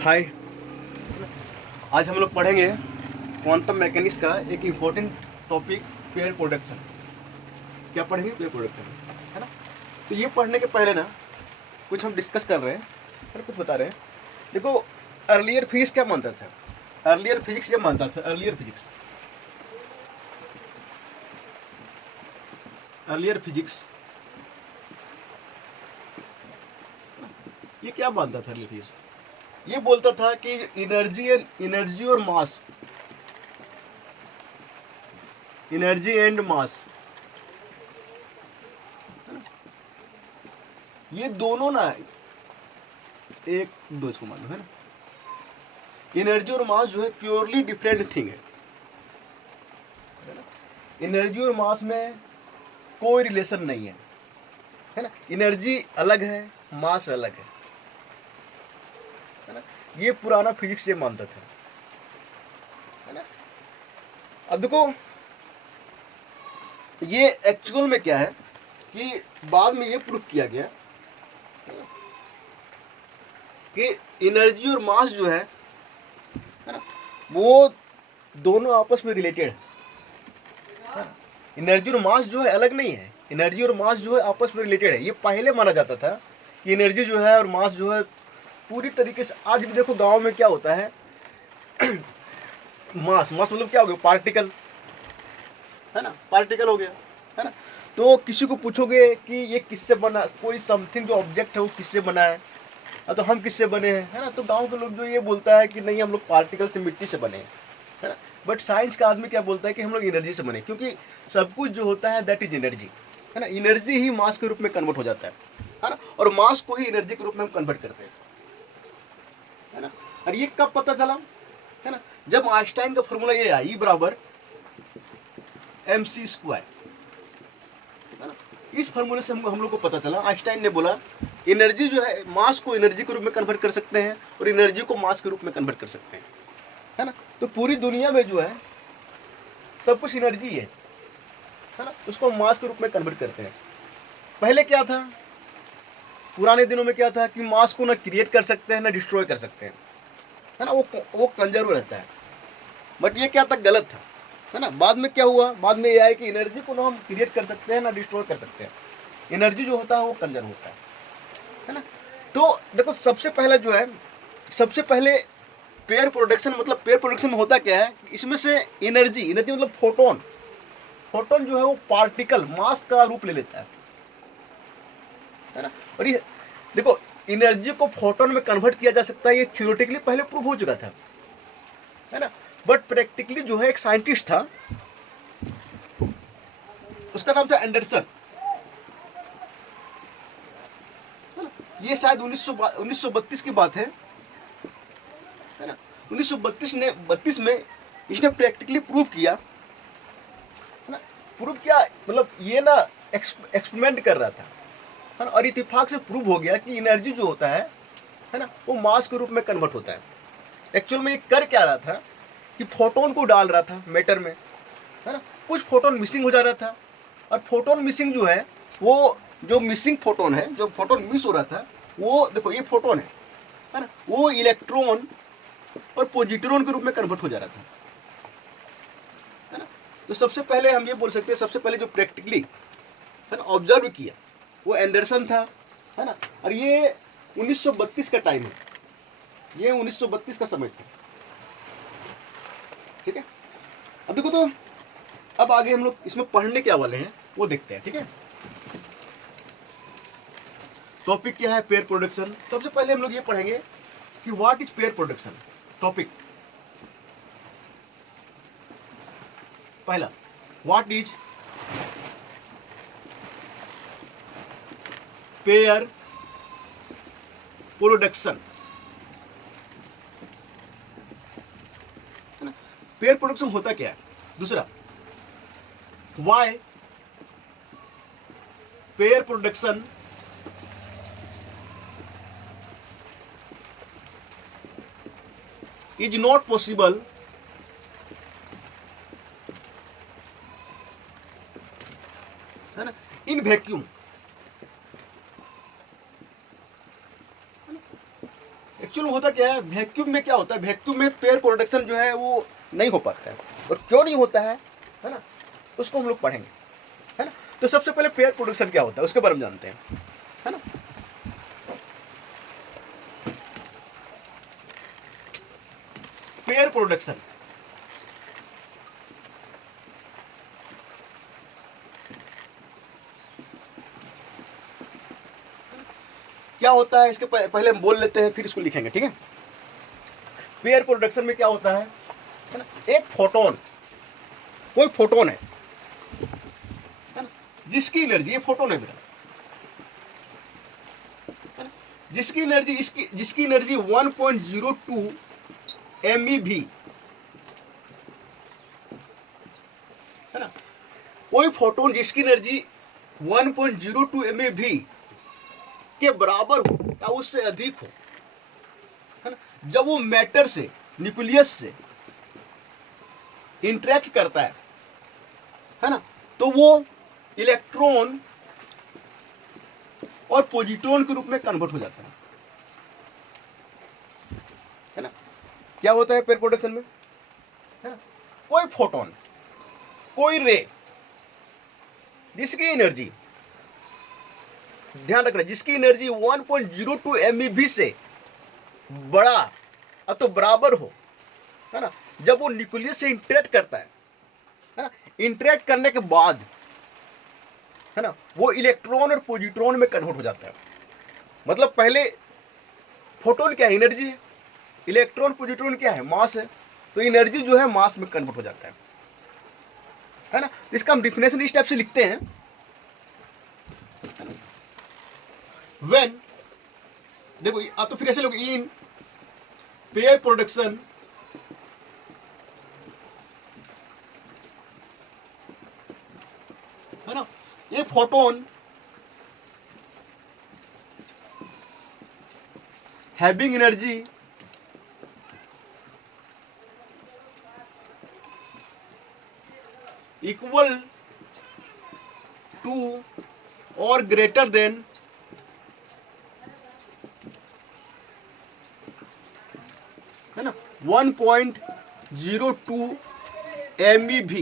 हाय। आज हम लोग पढ़ेंगे क्वांटम मैकेनिक्स का एक इम्पोर्टेंट टॉपिक, पेयर प्रोडक्शन। क्या पढ़ेंगे? पेयर प्रोडक्शन, है ना। तो ये पढ़ने के पहले ना कुछ हम डिस्कस कर रहे हैं और कुछ बता रहे हैं। देखो, अर्लियर फिजिक्स क्या मानता था? अर्लियर फिजिक्स ये मानता था, अर्लियर फिजिक्स ये क्या मानता था? अर्लियर फिजिक्स ये बोलता था कि एनर्जी और मास, एनर्जी एंड मास, ये दोनों ना एक दो इसको मान लो, है ना। एनर्जी और मास जो है प्योरली डिफरेंट थिंग है ना। एनर्जी और मास में कोई रिलेशन नहीं है ना। एनर्जी अलग है, मास अलग है ना। ये पुराना फिजिक्स ये मानता था, है ना। अब देखो, ये एक्चुअल में क्या है कि बाद में ये प्रूफ किया गया कि एनर्जी और मास जो है ना, वो दोनों आपस में रिलेटेड है। एनर्जी और मास जो है अलग नहीं है, एनर्जी और मास जो है आपस में रिलेटेड है। ये पहले माना जाता था कि एनर्जी जो है और मास जो है पूरी तरीके से। आज भी देखो गांव में क्या होता है मास मतलब क्या हो गया? पार्टिकल, है ना। पार्टिकल हो गया, है ना। तो किसी को पूछोगे कि ये किससे बना, कोई समथिंग जो ऑब्जेक्ट है वो किससे बना है, तो हम किससे बने हैं, है ना। तो गांव के लोग जो ये बोलता है कि नहीं, हम लोग पार्टिकल से, मिट्टी से बने हैं, है ना। बट साइंस का आदमी क्या बोलता है कि हम लोग एनर्जी से बने, क्योंकि सब कुछ जो होता है दैट इज एनर्जी, है ना। एनर्जी ही मास के रूप में कन्वर्ट हो जाता है ना। और मास को ही एनर्जी के रूप में हम कन्वर्ट करते हैं, है ना। और ये कब पता चला, है ना? जब आइंस्टाइन का फॉर्मूला ये आई, बराबर mc स्क्वायर, है ना। इस फॉर्मूले से हम लोग को पता चला, आइंस्टाइन ने बोला एनर्जी जो है मास को एनर्जी के रूप में कन्वर्ट कर सकते हैं और एनर्जी को मास के रूप में कन्वर्ट कर सकते हैं, है ना। तो पूरी दुनिया में जो है सब कुछ एनर्जी है ना। उसको मास के रूप में कन्वर्ट करते हैं। पहले क्या था, पुराने दिनों में क्या था कि मास को ना क्रिएट कर सकते हैं ना डिस्ट्रॉय कर सकते हैं, है ना। वो कंजर्व रहता है। बट ये क्या था? गलत था, है ना। बाद में क्या हुआ? बाद में ये आया कि एनर्जी को ना हम क्रिएट कर सकते हैं ना डिस्ट्रॉय कर सकते हैं। एनर्जी जो होता है वो कंजर्व होता है ना। तो देखो, सबसे पहले जो है, सबसे पहले पेयर प्रोडक्शन, मतलब पेयर प्रोडक्शन में होता क्या है, इसमें से एनर्जी मतलब फोटोन जो है वो पार्टिकल मास का रूप ले लेता है ना। और ये देखो, एनर्जी को फोटोन में कन्वर्ट किया जा सकता है, ये थ्योरेटिकली पहले प्रूव हो चुका था, है ना। बट प्रैक्टिकली जो है एक साइंटिस्ट था, उसका नाम था एंडरसन, ये शायद 1932 की बात है ना। 1932 में इसने प्रैक्टिकली प्रूव किया, है ना। प्रूव किया मतलब ये ना एक्सपेरिमेंट कर रहा था, है ना। और इत्तेफाक से प्रूव हो गया कि एनर्जी जो होता है ना, वो मास के रूप में कन्वर्ट होता है। एक्चुअल में ये कर क्या रहा था कि फोटोन को डाल रहा था मैटर में, है ना। कुछ फोटोन मिसिंग हो जा रहा था, और फोटोन मिसिंग जो है, वो जो मिसिंग फोटोन है, जो फोटोन मिस हो रहा था, वो देखो ये फोटोन है ना, वो इलेक्ट्रॉन और पॉजिट्रॉन के रूप में कन्वर्ट हो जा रहा था, है ना। तो सबसे पहले हम ये बोल सकते हैं, सबसे पहले जो प्रैक्टिकली, है ना, ऑब्जर्व किया वो एंडरसन था, है ना। और ये 1932 का टाइम है, ये 1932 का समय था, ठीक है। अब देखो, तो अब आगे हम लोग इसमें पढ़ने क्या वाले हैं वो देखते हैं, ठीक है। टॉपिक क्या है? Pair production. सबसे पहले हम लोग ये पढ़ेंगे कि what is pair production. Topic पहला, व्हाट इज पेयर प्रोडक्शन, है ना। पेयर प्रोडक्शन होता क्या है? दूसरा, why pair production is not possible है ना इन वैक्यूम। एक्चुअल एक्चुअल में होता क्या है, वैक्यूम में क्या होता है, वैक्यूम में पेयर प्रोडक्शन जो है वो नहीं हो पाता है, और क्यों नहीं होता है ना, उसको हम लोग पढ़ेंगे, है ना। तो सबसे पहले पेयर प्रोडक्शन क्या होता है उसके बारे में जानते हैं, है ना। पेयर प्रोडक्शन क्या होता है, इसके पहले हम बोल लेते हैं फिर इसको लिखेंगे, ठीक है। पेयर प्रोडक्शन में क्या होता है ना, एक फोटोन, कोई फोटोन है ना, जिसकी एनर्जी, ये फोटोन है मेरा, है ना, जिसकी एनर्जी 1.02 MeV है ना। कोई फोटोन जिसकी एनर्जी 1.02 MeV के बराबर हो या उससे अधिक हो, है ना, जब वो मैटर से, न्यूक्लियस से इंटरेक्ट करता है ना, तो वो इलेक्ट्रॉन और पॉजिट्रॉन के रूप में कन्वर्ट हो जाता है ना। क्या होता है पेयर प्रोडक्शन में, है ना, कोई फोटोन, कोई रे जिसकी एनर्जी, ध्यान रखना, जिसकी एनर्जी 1.02 MeV से बड़ा अथवा बराबर हो, है ना, जब वो न्यूक्लियस से इंटरेक्ट करता है ना, इंटरेक्ट करने के बाद, है ना, वो इलेक्ट्रॉन और पॉजिट्रॉन में कन्वर्ट हो जाता है। मतलब पहले फोटोन क्या है, एनर्जी है, इलेक्ट्रॉन पॉजिट्रॉन क्या है, मास है, तो एनर्जी जो है मास में कन्वर्ट हो जाता है ना। तो इसका हम डिफिनेशन इस टाइप से लिखते हैं, व्हेन, देखो आप तो फिर ऐसे लोग, इन पेयर प्रोडक्शन है ना, ये photon having energy equal to और ग्रेटर देन है ना 1.02 MeV,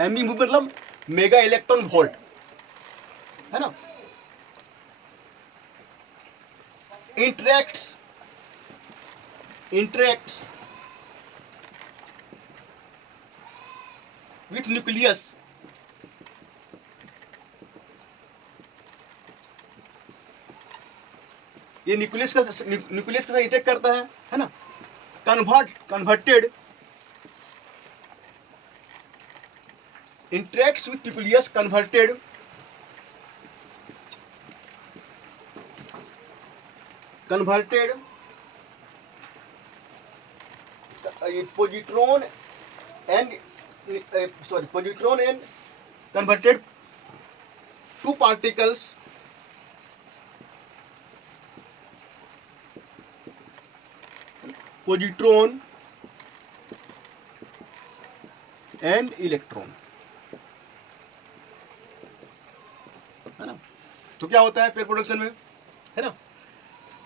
MeV मतलब मेगा इलेक्ट्रॉन वोल्ट, है ना, इंटरेक्ट्स विथ न्यूक्लियस, ये न्यूक्लियस के साथ इंटरेक्ट करता है ना, converted interacts with nucleus, converted positron and converted two particles positron and electron, है ना। तो क्या होता है पेयर प्रोडक्शन में, है ना,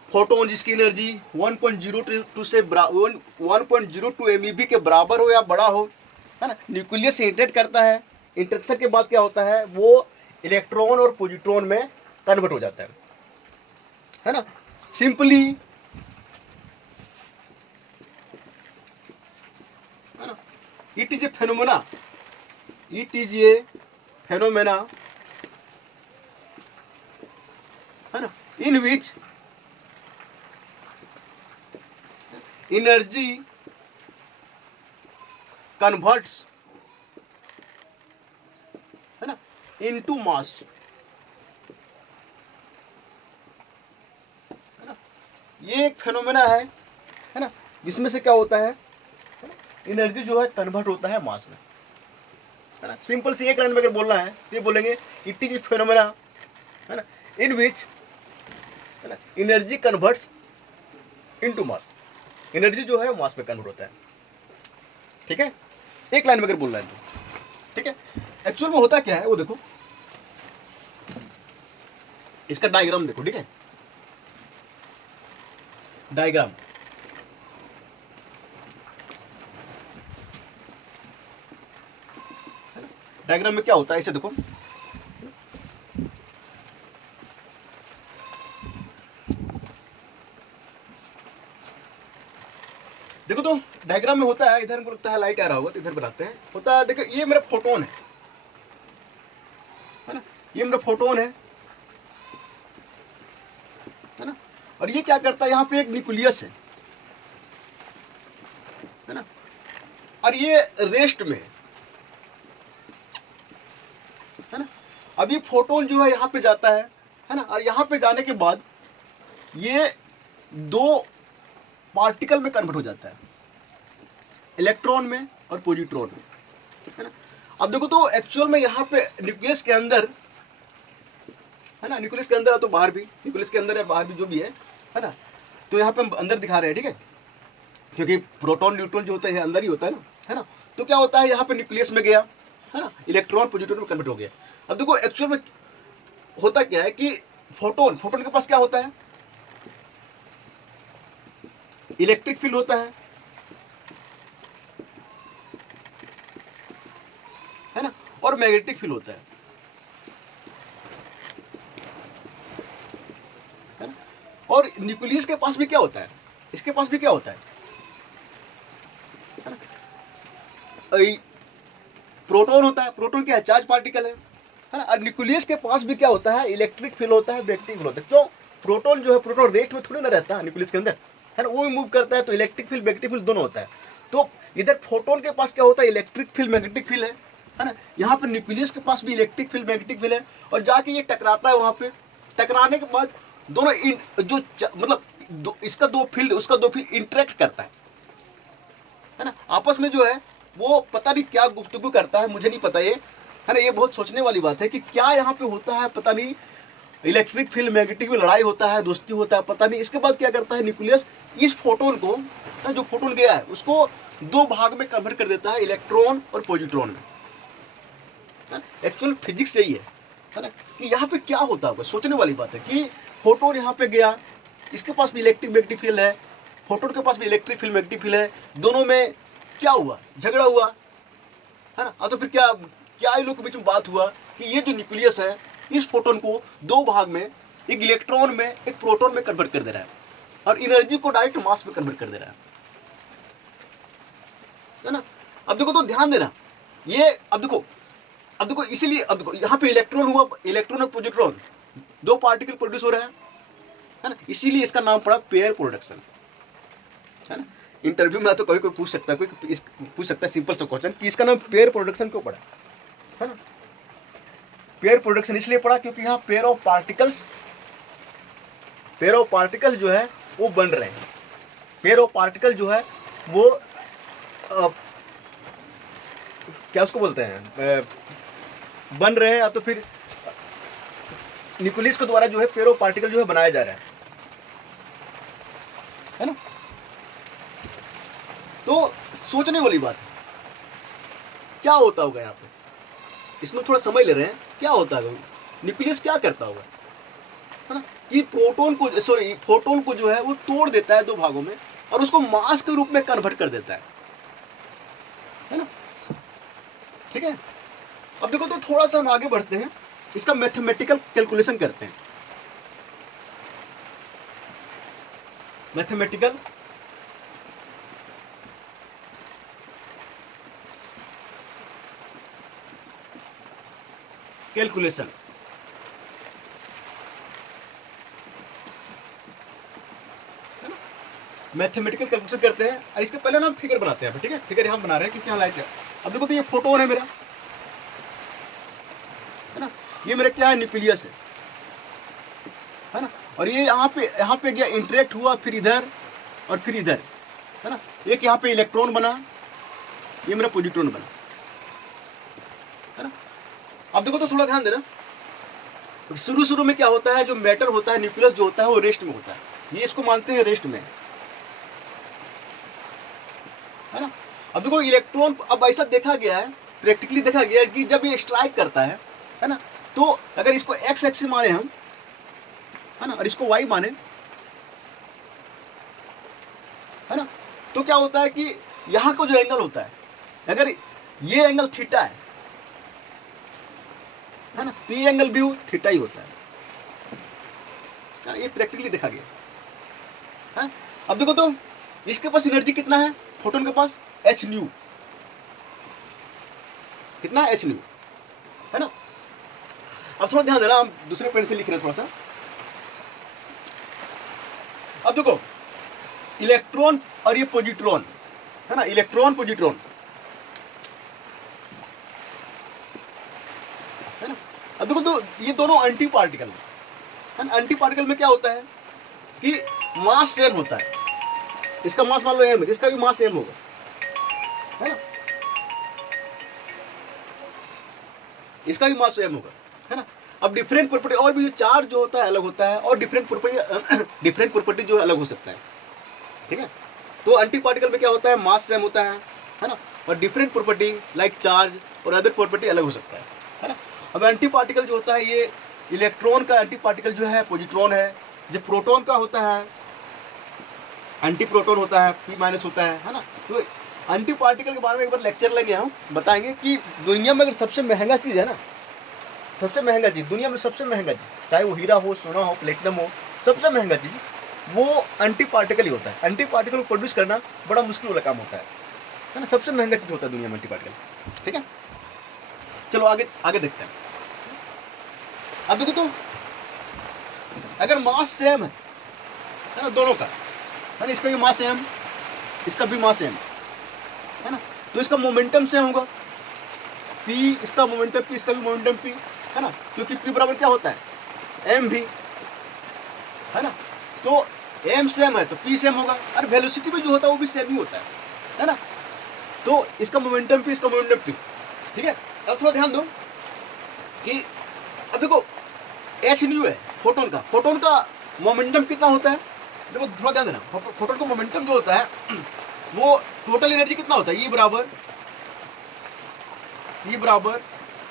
फोटोन जिसकी एनर्जी 1.02 से 1.02 MeV के बराबर हो या बड़ा हो, है ना, न्यूक्लियस से इंटरेक्ट करता है, इंटरेक्शन के बाद क्या होता है, वो इलेक्ट्रॉन और पॉजिट्रॉन में कन्वर्ट हो जाता है ना। सिंपली, है ना, इट इज ए फेनोमेना, है ना, इन विच एनर्जी कन्वर्ट्स, है ना, इनटू मास, है ना। ये एक फेनोमेना है ना, जिसमें से क्या होता है, एनर्जी जो है कन्वर्ट होता है मास में, है ना। सिंपल सी एक लाइन में अगर बोलना है तो ये बोलेंगे इट इज फेनोमेना, है ना, इन विच, है ना, energy converts into mass, energy जो है मास में कन्वर्ट होता है, ठीक है। एक लाइन में अगर बोलना है तो, ठीक है। एक्चुअल में होता क्या है वो देखो, इसका डायग्राम देखो, ठीक है। डायग्राम। डायग्राम में क्या होता है, इसे देखो, देखो तो डायग्राम में होता है, इधर हमको लगता है लाइट आ रहा होगा तो इधर बनाते हैं, होता है, देखो ये मेरा फोटोन है ना, ये मेरा फोटोन है ना, और ये क्या करता है, यहाँ पे एक न्यूक्लियस है ना, और ये रेस्ट में है ना। अब ये फोटोन जो है यहाँ पे जाता है ना, और यहाँ पे जाने के बाद ये दो पार्टिकल में कन्वर्ट हो जाता है, इलेक्ट्रॉन में और पॉजिट्रॉन में, है ना। अब देखो तो एक्चुअल में यहाँ पे न्यूक्लियस के अंदर है ना, न्यूक्लियस के अंदर है तो बाहर भी, न्यूक्लियस के अंदर है बाहर भी, जो भी है ना, तो यहाँ पे हम अंदर दिखा रहे हैं, ठीक है, क्योंकि प्रोटॉन न्यूट्रॉन जो होता है अंदर ही होता है ना। तो क्या होता है, यहाँ पे न्यूक्लियस में गया है ना, इलेक्ट्रॉन पॉजिट्रॉन में कन्वर्ट हो गया। अब देखो एक्चुअल में होता क्या है कि फोटोन के पास क्या होता है, इलेक्ट्रिक फील्ड होता है ना, और मैग्नेटिक फील्ड होता है ना। और न्यूक्लियस के पास भी क्या होता है, इसके पास भी क्या होता है ना, प्रोटॉन होता है, प्रोटॉन क्या है, चार्ज पार्टिकल है ना। और न्यूक्लियस के पास भी क्या होता है, इलेक्ट्रिक फील्ड होता है, मैग्नेटिक फील्ड होता है। क्यों, प्रोटॉन जो है, प्रोटॉन रेट में थोड़ी ना रहता है न्यूक्लियस के अंदर, है ना, वो मूव करता है, तो इलेक्ट्रिक फील्ड मैग्नेटिक फील्ड दोनों होता है। तो इधर फोटोन के पास क्या होता है, इलेक्ट्रिक फील्ड मैग्नेटिक फील्ड है ना। यहाँ पे न्यूक्लियस के पास भी इलेक्ट्रिक फील्ड मैग्नेटिक फील्ड है, और जाके ये टकराता है वहां पे, टकराने के बाद दोनों जो मतलब इसका दो फील्ड उसका दो फील्ड इंटरेक्ट करता है ना, आपस में जो है वो पता नहीं क्या गुफ्तगू करता है, मुझे नहीं पता ये, है ना। ये बहुत सोचने वाली बात है कि क्या यहाँ पे होता है, पता नहीं, इलेक्ट्रिक फील्ड मैग्नेटिक फील्ड, लड़ाई होता है, दोस्ती होता है, पता नहीं। इसके बाद क्या करता है न्यूक्लियस, इस फोटोन को, जो फोटोन गया है उसको दो भाग में कन्वर्ट कर देता है, इलेक्ट्रॉन और पॉजिट्रॉन में। एक्चुअल फिजिक्स यही है ना, कि यहाँ पे क्या होता होगा, सोचने वाली बात है कि फोटोन यहाँ पे गया, इसके पास भी इलेक्ट्रिक मैग्नेटिक फील्ड है, फोटोन के पास भी इलेक्ट्रिक फील्ड मैग्नेटिक फील्ड है, दोनों में क्या हुआ, झगड़ा हुआ है ना। तो फिर क्या क्या इन लोगों के बीच में बात हुआ कि ये जो न्यूक्लियस है, इस फोटोन को दो भाग में, एक इलेक्ट्रॉन में एक प्रोटॉन में कन्वर्ट कर दे रहा है, और एनर्जी को डायरेक्ट मास में कन्वर्ट कर दे रहा है ना। अब देखो तो ध्यान देना, ये अब देखो इसीलिए, अब देखो यहाँ पे इलेक्ट्रॉन हुआ, इलेक्ट्रॉन और पॉजिट्रॉन दो पार्टिकल प्रोड्यूस हो रहे हैं ना, इसीलिए इसका नाम पड़ा पेयर प्रोडक्शन, है ना। इंटरव्यू में तो कोई पूछ सकता है, कोई पूछ सकता है सिंपल सा क्वेश्चन कि इसका नाम पेयर प्रोडक्शन क्यों पड़ा, है ना। पेयर प्रोडक्शन इसलिए पड़ा क्योंकि यहाँ पेयर ऑफ पार्टिकल्स जो है वो बन रहे हैं, पेयर ऑफ पार्टिकल जो है वो क्या उसको बोलते हैं, बन रहे हैं, या तो फिर न्यूक्लियस के द्वारा जो है पेयर ऑफ पार्टिकल जो है बनाया जा रहा है ना। तो सोचने वाली बात है, क्या होता होगा यहाँ पे, इसमें थोड़ा समझ ले रहे हैं क्या होता होगा, न्यूक्लियस क्या करता होगा, है ना, कि फोटोन को जो है वो तोड़ देता है दो भागों में, और उसको मास के रूप में कन्वर्ट कर देता है ना, ठीक है। अब देखो तो थोड़ा सा हम आगे बढ़ते हैं, इसका मैथमेटिकल कैलकुलेशन करते हैं, मैथमेटिकल कैलकुलेशन। मैथमेटिकल कैलकुलेशन करते हैं, और इसके पहले ना हम फिगर बनाते हैं, ठीक है, फिगर हम बना रहे हैं क्योंकि यहाँ लाइट है। अब देखो तो ये फोटोन है मेरा, है ना, ये मेरा क्या है, न्यूक्लियस है ना, और ये यहाँ पे गया, इंटरेक्ट हुआ, फिर इधर और फिर इधर, है ना, एक यहाँ पे इलेक्ट्रॉन बना, ये मेरा पॉजिट्रॉन बना, है ना। अब देखो तो थोड़ा ध्यान देना, शुरू में क्या होता है, जो मैटर होता है, न्यूक्लियस जो होता है वो रेस्ट में होता है, ये इसको मानते हैं रेस्ट में, है ना। अब देखो इलेक्ट्रॉन, अब ऐसा देखा गया है, प्रैक्टिकली देखा गया है कि जब ये स्ट्राइक करता है ना, तो अगर इसको एक्स एक्सिस माने हम, है ना, और इसको वाई माने, है ना। तो क्या होता है कि यहाँ का जो एंगल होता है, अगर ये एंगल थीटा है ना, तो ये एंगल भी थीटा ही होता है। ये प्रैक्टिकली देखा गया है। अब देखो तो इसके पास एनर्जी कितना है, फोटोन के पास h न्यू, कितना है h न्यू, है ना। अब थोड़ा ध्यान देना, हम दूसरे पेन से लिख रहे हैं थोड़ा सा। अब देखो इलेक्ट्रॉन और ये पॉजिट्रॉन, है ना, इलेक्ट्रॉन पॉजिट्रॉन, है ना। अब देखो तो ये दोनों एंटी पार्टिकल है। एंटी पार्टिकल में क्या होता है कि मास सेम होता है। इसका मास मान लो m है, इसका भी मास सेम होगा, है ना, इसका भी मास सेम होगा, है ना। अब डिफरेंट प्रॉपर्टी, और भी चार्ज जो होता है अलग होता है, और डिफरेंट प्रॉपर्टी जो अलग हो सकता है, ठीक है। तो एंटी पार्टिकल में क्या होता है, मास सेम होता है ना, और डिफरेंट प्रॉपर्टी लाइक चार्ज और अदर प्रॉपर्टी अलग हो सकता है ना। अब एंटी पार्टिकल जो होता है, ये इलेक्ट्रॉन का एंटी पार्टिकल जो है पॉजिट्रॉन है, जो प्रोटॉन का होता है एंटी प्रोटॉन होता है, P माइनस होता है ना। तो एंटी पार्टिकल के बारे में एक बार लेक्चर लेंगे, हम बताएंगे कि दुनिया में अगर सबसे महंगा चीज़ है ना, सबसे महंगा चीज़ दुनिया में, सबसे महंगा चीज़, चाहे वो हीरा हो, सोना हो, प्लेटिनम हो, सबसे महंगा चीज़ वो एंटी पार्टिकल ही होता है। एंटी पार्टिकल को प्रोड्यूस करना बड़ा मुश्किल वाला काम होता है ना। सबसे महंगा चीज़ होता है दुनिया में एंटी पार्टिकल, ठीक है। चलो आगे आगे देखते हैं। अब देखो तो अगर मास सेम है ना दोनों का, है ना, इसका भी मास सेम, इसका भी मास सेम, है ना, तो इसका मोमेंटम सेम होगा, P इसका मोमेंटम P, इसका भी मोमेंटम P, है ना, क्योंकि P बराबर क्या होता है m भी, है ना। तो m सेम है तो P सेम होगा, और वेलोसिटी में जो होता है वो भी सेम ही होता है ना। तो इसका मोमेंटम P, इसका मोमेंटम P, ठीक है। अब थोड़ा ध्यान दो कि अब देखो h न्यू है फोटोन का, फोटोन का मोमेंटम कितना होता है, देखो थोड़ा ध्यान देना, फोटोन का मोमेंटम जो होता है वो टोटल एनर्जी कितना होता है, E बराबर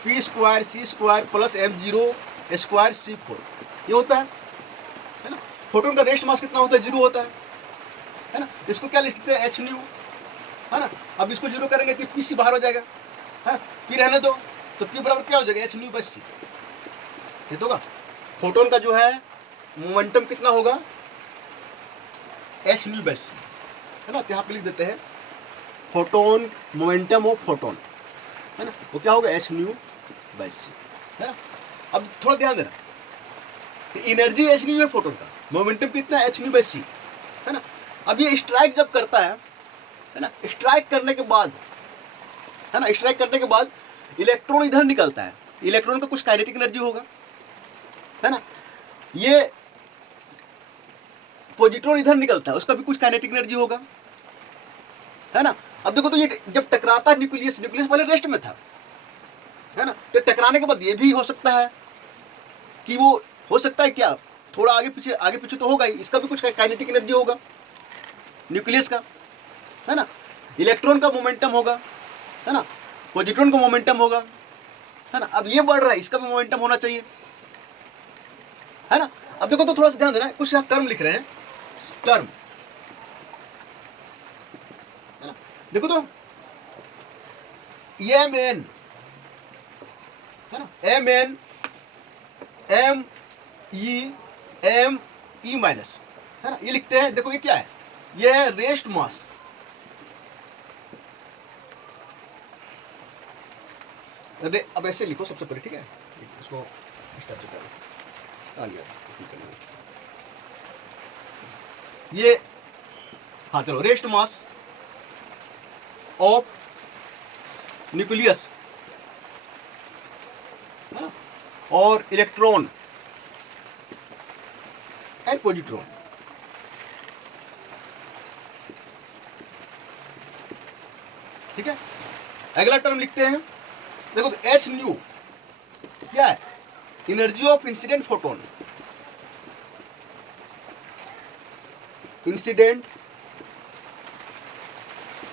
P square C square plus m0 square C4, ये होता है ना। फोटोन का रेस्ट मास कितना होता है, 0 होता है ना। इसको क्या लिखते हैं, h न्यू, है ना। अब इसको 0 करेंगे तो Pc बाहर हो जाएगा, है, P रहने दो, तो P बराबर क्या हो जाएगा, h न्यू बाई C, ये तो होगा। फोटोन का जो है मोमेंटम कितना होगा, h न्यू बाई C, है ना। तो यहाँ पे लिख देते हैं फोटोन मोमेंटम ऑफ फोटोन, है ना, वो क्या होगा, h न्यू बाई C, है ना। अब थोड़ा ध्यान देना, एनर्जी h न्यू है फोटोन का, मोमेंटम कितना है, h न्यू बाई C, है ना। अब ये स्ट्राइक जब करता है ना, स्ट्राइक करने के बाद, है ना, स्ट्राइक करने के बाद इलेक्ट्रॉन इधर निकलता है, इलेक्ट्रॉन का कुछ काइनेटिक एनर्जी होगा, है ना। ये पॉजिट्रॉन इधर निकलता है, उसका भी कुछ काइनेटिक एनर्जी होगा, है ना। अब देखो तो ये जब टकराता है न्यूक्लियस, न्यूक्लियस पहले रेस्ट में था, है ना, तो टकराने के बाद ये भी हो सकता है कि वो हो सकता है क्या, थोड़ा आगे पीछे तो होगा ही, इसका भी कुछ काइनेटिक एनर्जी होगा न्यूक्लियस का, है ना। इलेक्ट्रॉन का मोमेंटम होगा, है ना, पॉजिट्रॉन का मोमेंटम होगा, है ना। अब ये बढ़ रहा है, इसका भी मोमेंटम होना चाहिए, है ना। अब देखो तो थोड़ा सा ध्यान देना, कुछ यहाँ टर्म लिख रहे हैं, टर्म, है ना। देखो तो mn, है ना, mn me माइनस, है ना, ये लिखते हैं। देखो ये क्या है, ये है रेस्ट मास, अब ऐसे लिखो सबसे पहले, ठीक है, इसको आ गया, ये, हाँ चलो, रेस्ट मास ऑफ न्यूक्लियस, है ना, और इलेक्ट्रॉन एंड पॉजिट्रॉन, ठीक है। अगला टर्म लिखते हैं, देखो तो h न्यू क्या है, energy of incident photon, incident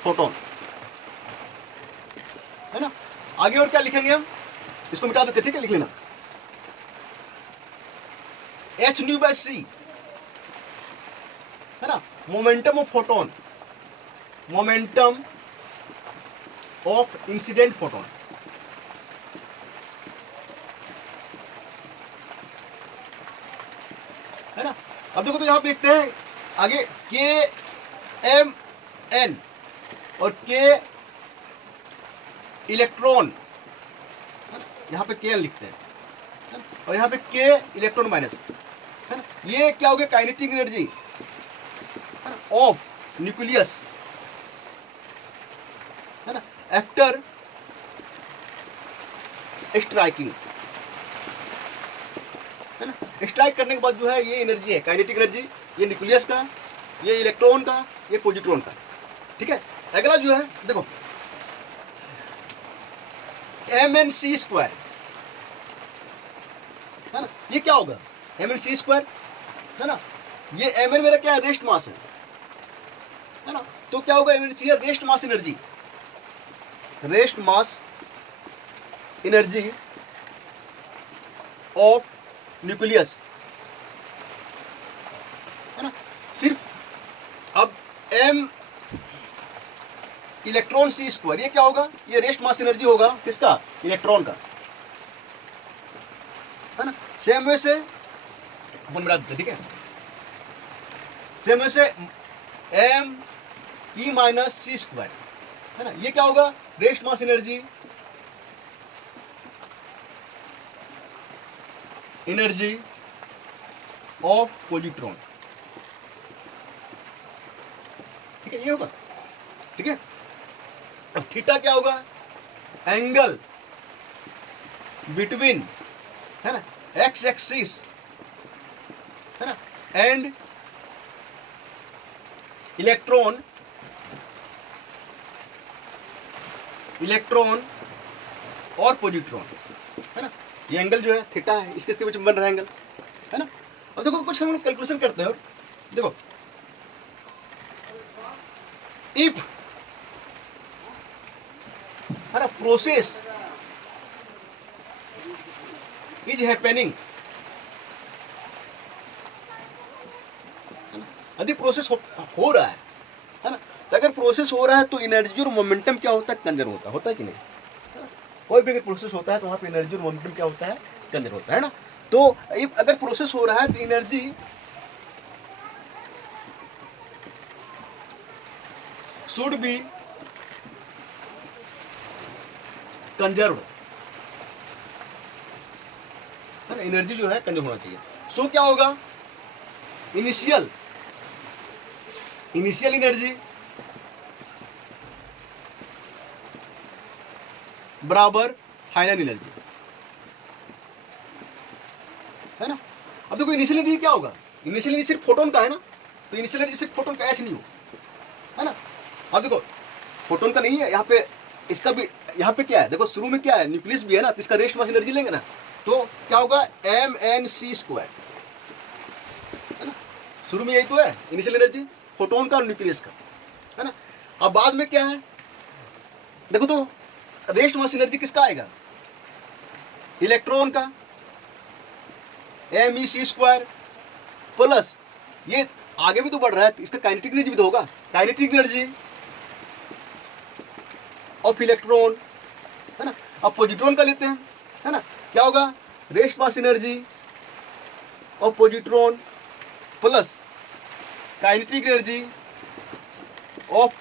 photon, है ना। आगे और क्या लिखेंगे हम, इसको मिटा देते, ठीक है, लिख लेना h न्यू बाई C, है ना, momentum of photon, momentum of incident photon. है ना। अब देखो तो यहां पे लिखते हैं आगे के एम एन और के इलेक्ट्रॉन, यहां पे के एन लिखते हैं और यहां पे के इलेक्ट्रॉन माइनस, है ना। ये क्या हो गया, काइनेटिक एनर्जी ऑफ न्यूक्लियस, है ना, आफ्टर स्ट्राइकिंग, है ना। स्ट्राइक करने के बाद जो है ये एनर्जी है काइनेटिक एनर्जी, ये न्यूक्लियस का, ये इलेक्ट्रॉन का, ये पॉजिट्रॉन का। ठीक है। अगला जो है देखो mnc स्क्वायर, है ना। ये क्या होगा, mnc स्क्वायर, है ना। ये mn मेरा क्या है, रेस्ट मास है ना। तो क्या होगा mnc है rest mass energy, rest mass energy of nucleus, है ना। सिर्फ अब m इलेक्ट्रॉन सी स्क्वायर, ये क्या होगा, ये रेस्ट मास एनर्जी होगा किसका, इलेक्ट्रॉन का, है ना। सेम वे से अपन मिला देते, ठीक है। सेम वे से M E minus C square, है ना। ये क्या होगा, rest mass energy, energy of positron, ठीक है, ये होगा। ठीक है। अब थीटा क्या होगा, एंगल बिटवीन, है ना, एक्स एक्सिस, है ना, एंड इलेक्ट्रॉन, इलेक्ट्रॉन और पॉजिट्रॉन, है ना। ये एंगल जो है थीटा है, इसके बीच में बन रहा है एंगल, है ना। अब देखो कुछ हम कैलकुलेशन करते हैं, देखो इफ, है ना, प्रोसेस इज हैपनिंग, यदि प्रोसेस हो रहा है ना, तो अगर प्रोसेस हो रहा है तो एनर्जी और मोमेंटम क्या होता है, कंजर्व होता है कि नहीं, कोई भी अगर प्रोसेस होता है तो वहां पे एनर्जी और मोमेंटम क्या होता है, कंजर्व होता है ना। तो अगर प्रोसेस हो रहा है तो एनर्जी शुड बी कंजर्व, है ना, एनर्जी जो है कंजर्व होना चाहिए। सो क्या होगा, इनिशियल एनर्जी बराबर फाइनल एनर्जी, है ना। अब देखो इनिशियल एनर्जी क्या होगा, इनिशियल एनर्जी सिर्फ फोटोन का है ना, तो इनिशियल एनर्जी सिर्फ फोटोन का एच नहीं हो, है ना। अब देखो फोटोन का नहीं है यहाँ पे, इसका भी यहाँ पे क्या है, देखो शुरू में क्या है, न्यूक्लियस भी है ना, तो इसका रेस्ट मास एनर्जी लेंगे ना, तो क्या होगा, mnc स्क्वायर, है ना। शुरू में यही तो है इनिशियल एनर्जी फोटोन का और न्यूक्लियस का, है ना। अब बाद में क्या है, देखो तो रेस्ट मास एनर्जी किसका आएगा, इलेक्ट्रॉन का, mec स्क्वायर प्लस ये आगे भी तो बढ़ रहा है, इसका काइनेटिक एनर्जी भी तो होगा, काइनेटिक एनर्जी ऑफ इलेक्ट्रॉन, है ना। अब पॉजिट्रॉन का लेते हैं, है ना, क्या होगा, rest mass energy of positron plus kinetic energy of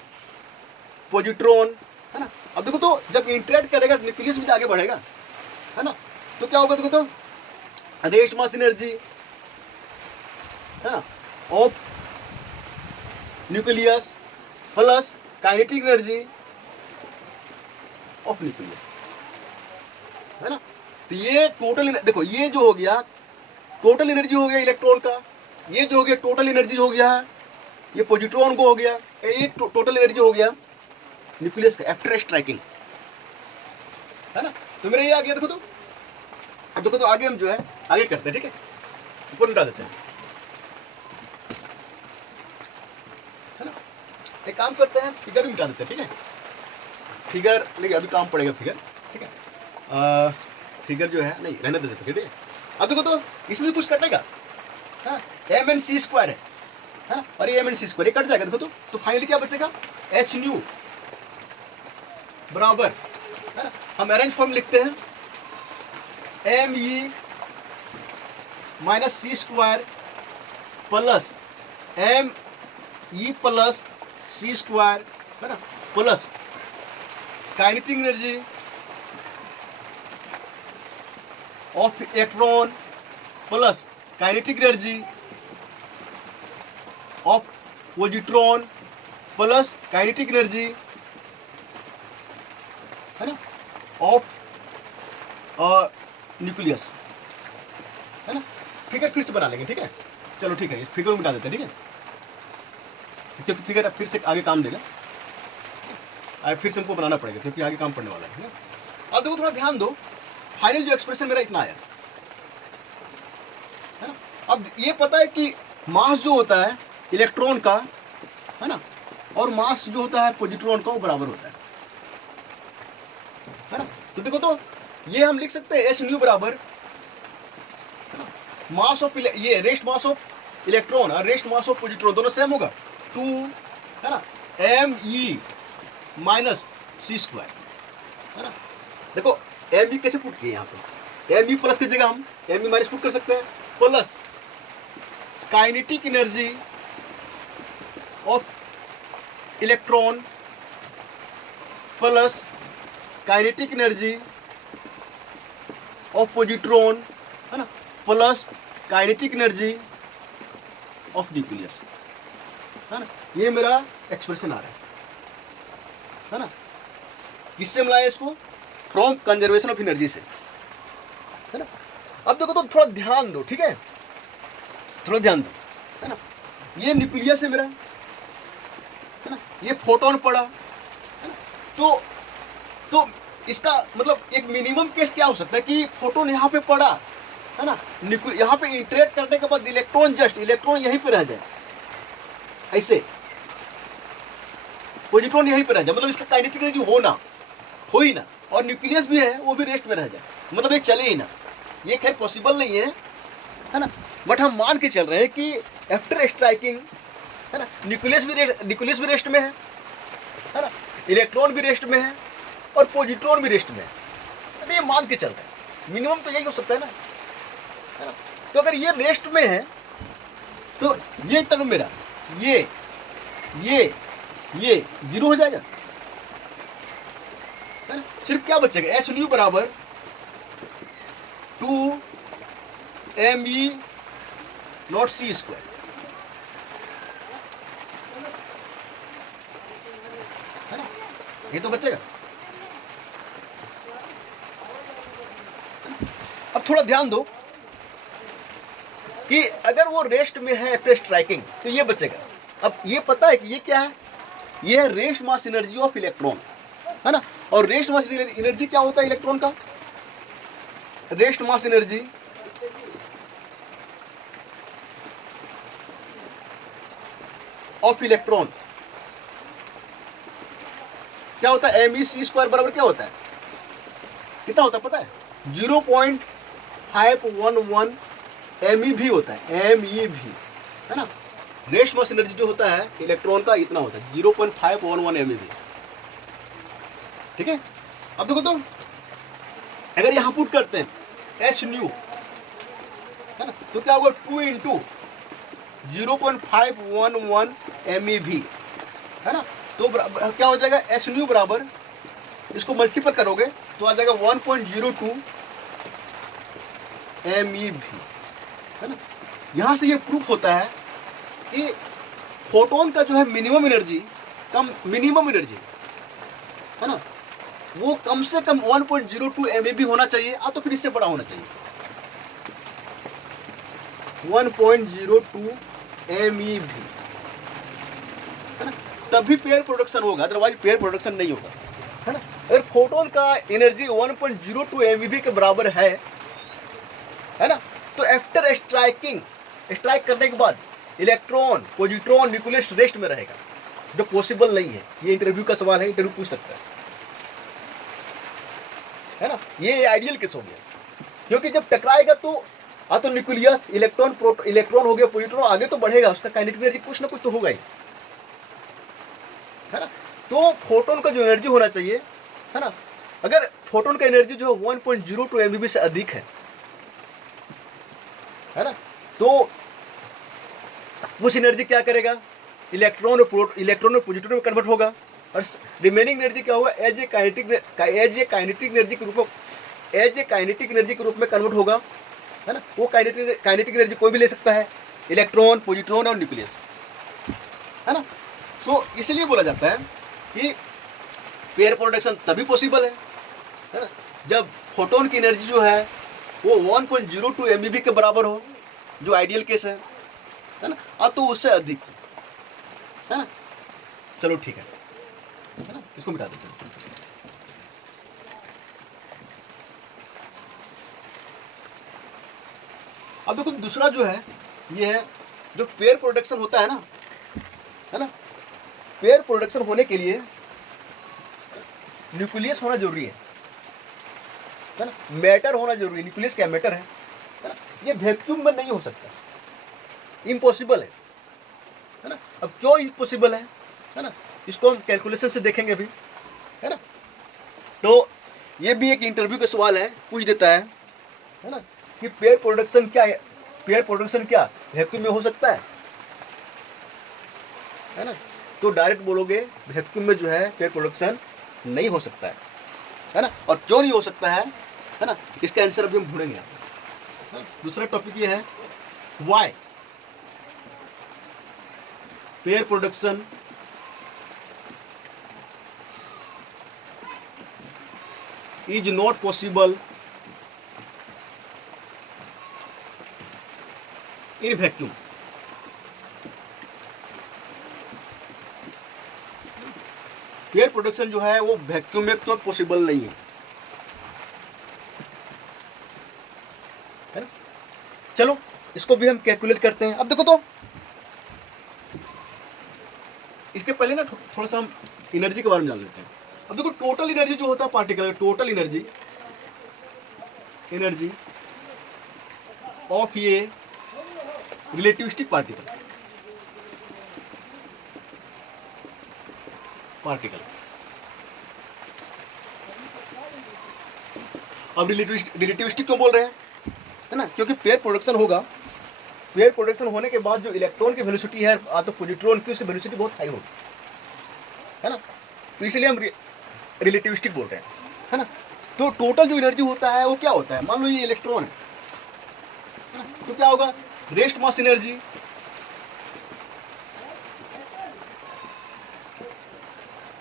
positron, है ना। अब देखो तो जब इंटरेक्ट करेगा न्यूक्लियस भी आगे बढ़ेगा, है ना, तो क्या होगा, देखो तो रेस्ट मास एनर्जी, है ना, of nucleus plus kinetic energy of nucleus, है ना। तो ये टोटल देखो, ये जो हो गया टोटल एनर्जी हो गया इलेक्ट्रॉन का, ये जो हो गया टोटल एनर्जी हो गया, ये पॉजिट्रॉन को हो गया, ये टोटल एनर्जी हो गया न्यूक्लियस का आफ्टर स्ट्राइकिंग, है ना। तो मेरा ये आ गया, देखो तो अब देखो तो आगे हम जो है आगे करते हैं, ठीक है, ऊपर मिटा देते हैं, है ना। एक काम करते हैं, फिगर भी मिटा देते हैं, ठीक है, फिगर लेकिन अभी काम पड़ेगा फिगर, ठीक है। फिगर जो है नहीं रहने देते, ठीक है। अब देखो तो इसमें कुछ कटेगा, हाँ, mnc स्क्वायर है, है ना, और ये mc² ये कट जाएगा देखो तो फाइनली क्या बचेगा, h न्यू बराबर, है ना, हम अरेंज फॉर्म लिखते हैं me minus c² plus me plus c², है ना, plus kinetic energy of electron plus kinetic energy of positron plus kinetic energy, है ना, ऑफ न्यूक्लियस, है ना। फिगर फिर से बना लेंगे, ठीक है, चलो ठीक है, फिगर मिटा देते हैं, ठीक है, क्योंकि फिगर फिर से आगे काम देगा, फिर से हमको बनाना पड़ेगा क्योंकि आगे काम पड़ने वाला है ना। अब देखो थोड़ा ध्यान दो, फाइनल जो एक्सप्रेशन मेरा इतना आया, है ना। अब ये पता है कि मास जो होता है इलेक्ट्रॉन का, है ना, और मास जो होता है पॉजिट्रॉन का वो बराबर होता है ना। तो देखो तो ये हम लिख सकते हैं एच न्यू बराबर मास ऑफ, ये रेस्ट मास ऑफ इलेक्ट्रॉन और रेस्ट मास ऑफ पॉजिट्रॉन दोनों सेम होगा 2, है ना, me माइनस c², है ना। देखो me कैसे पुट किए यहाँ पे, me प्लस की जगह हम me माइनस पुट कर सकते हैं, plus kinetic energy of electron plus kinetic energy of positron, है ना, plus kinetic energy of nucleus, है ना। ये मेरा एक्सप्रेशन आ रहा है ना। किससे मिलाया इसको, फ्रॉम कंजर्वेशन ऑफ एनर्जी से, है ना। अब देखो तो थोड़ा ध्यान दो, ठीक है, थोड़ा ध्यान दो, है ना। ये न्यूक्लियस है मेरा, है ना, ये फोटोन पड़ा, है ना। तो इसका मतलब एक मिनिमम केस क्या हो सकता है कि फोटोन यहाँ पे पड़ा, है ना, यहाँ पे इंटरेक्ट करने के बाद इलेक्ट्रॉन यहीं पे रह जाए, ऐसे पॉजिट्रॉन यहीं पे रह जाए, मतलब इसका काइनेटिक एनर्जी हो ही ना, और न्यूक्लियस भी है वो भी रेस्ट में रह जाए, मतलब ये चले ही ना। ये खैर पॉसिबल नहीं है ना, बट हम मान के चल रहे हैं कि आफ्टर स्ट्राइकिंग, है ना, न्यूक्लियस भी रेस्ट में है ना, इलेक्ट्रॉन भी रेस्ट में है और पॉजिट्रॉन भी रेस्ट में है, तो ये मान के चल रहे हैं, मिनिमम तो यही हो सकता है ना। तो अगर ये रेस्ट में है तो ये टर्म मेरा ये जीरो हो जाएगा, है ना। सिर्फ क्या बचेगा, एच न्यू बराबर 2me नॉट c², है ना, ये तो बचेगा। अब थोड़ा ध्यान दो कि अगर वो रेस्ट में है आफ्टर स्ट्राइकिंग तो ये बचेगा। अब ये पता है कि ये क्या है, ये है rest mass energy of electron, है ना। और रेस्ट मास एनर्जी क्या होता है इलेक्ट्रॉन का, rest mass energy of electron क्या होता है, me² बराबर क्या होता है, कितना होता है पता है, 0.511 MeV होता है, MeV, है ना। रेस्ट मास एनर्जी जो होता है इलेक्ट्रॉन का इतना होता है 0.511 MeV, ठीक है। अब देखो तो अगर यहां पुट करते हैं h न्यू, है ना, तो क्या होगा 2 × 0.511 MeV, है ना। तो क्या हो जाएगा, h न्यू बराबर, इसको मल्टीपल करोगे तो आ जाएगा 1.02 MeV, है ना। यहां से ये प्रूफ होता है कि फोटोन का जो है मिनिमम एनर्जी, है ना, वो कम से कम 1.02 MeV होना चाहिए, तो फिर इससे बड़ा होना चाहिए 1.02 MeV, है ना, तभी पेयर प्रोडक्शन होगा, अदरवाइज पेयर प्रोडक्शन नहीं होगा, है ना। अगर फोटोन का एनर्जी 1.02 MeV के बराबर है ना, तो आफ्टर स्ट्राइक करने के बाद इलेक्ट्रॉन पॉजिट्रॉन न्यूक्लियस रेस्ट में रहेगा, जो पॉसिबल नहीं है। ये इंटरव्यू का सवाल है, इंटरव्यू पूछ सकता है ना। ये आइडियल केस हो गया, क्योंकि जब टकराएगा तो तो न्यूक्लियस, इलेक्ट्रॉन हो गया, पॉजिट्रॉन, आगे तो बढ़ेगा, उसका काइनेटिक एनर्जी कुछ ना कुछ तो होगा ही, है ना। तो फोटोन का जो एनर्जी होना चाहिए, है ना, अगर फोटोन का एनर्जी जो है 1.02 MeV से अधिक है ना, तो उस एनर्जी क्या करेगा, इलेक्ट्रॉन और पॉजिट्रॉन में कन्वर्ट होगा, और रिमेनिंग एनर्जी क्या होगा, एज ए काइनेटिक एनर्जी के रूप में कन्वर्ट होगा, है ना। वो काइनेटिक एनर्जी कोई भी ले सकता है, इलेक्ट्रॉन, पॉजिट्रॉन और न्यूक्लियस, है ना। सो इसलिए बोला जाता है कि पेयर प्रोडक्शन तभी पॉसिबल है ना, जब फोटोन की एनर्जी जो है वो 1.02 MeV के बराबर हो, जो आइडियल केस है ना, तो उससे अधिक, है ना। चलो ठीक है ना, इसको मिटा देते हैं। अब देखो दूसरा जो है ये है जो पेयर प्रोडक्शन होता है ना, पेयर प्रोडक्शन होने के लिए न्यूक्लियस होना जरूरी है ना, मैटर होना जरूरी है। न्यूक्लियस क्या मैटर है ना, ये वैक्यूम में नहीं हो सकता, इम्पॉसिबल है ना। अब क्यों इम्पॉसिबल है ना, इसको हम कैलकुलेशन से देखेंगे अभी, है ना। तो ये भी एक इंटरव्यू का सवाल है, पूछ देता है ना, कि पेयर प्रोडक्शन क्या है, पेयर प्रोडक्शन क्या वैक्यूम में हो सकता है ना। तो डायरेक्ट बोलोगे वैक्यूम में जो है पेयर प्रोडक्शन नहीं हो सकता है ना। और क्यों नहीं हो सकता है ना, इसका आंसर अभी हम ढूंढेंगे। दूसरा टॉपिक ये है why pair production is not possible in vacuum. Pair production जो है वो वैक्यूम में तो पॉसिबल नहीं है ना। चलो इसको भी हम कैलकुलेट करते हैं। अब देखो तो इसके पहले ना थोड़ा सा हम एनर्जी के बारे में जान लेते हैं। अब देखो टोटल एनर्जी जो होता है पार्टिकल, टोटल एनर्जी ऑफ ये रिलेटिविस्टिक पार्टिकल अब रिलेटिविस्टिक क्यों बोल रहे हैं, है ना, क्योंकि पेयर प्रोडक्शन होगा, पेयर प्रोडक्शन होने के बाद जो इलेक्ट्रॉन की वेलोसिटी है तो पॉजिट्रॉन की उसकी वेलोसिटी बहुत हाई होगी, है ना। तो इसलिए हम रिलेटिविस्टिक बोल रहे हैं, है ना। तो टोटल जो एनर्जी होता है वो क्या होता है, मान लो ये इलेक्ट्रॉन है ना, तो क्या होगा, रेस्ट मास एनर्जी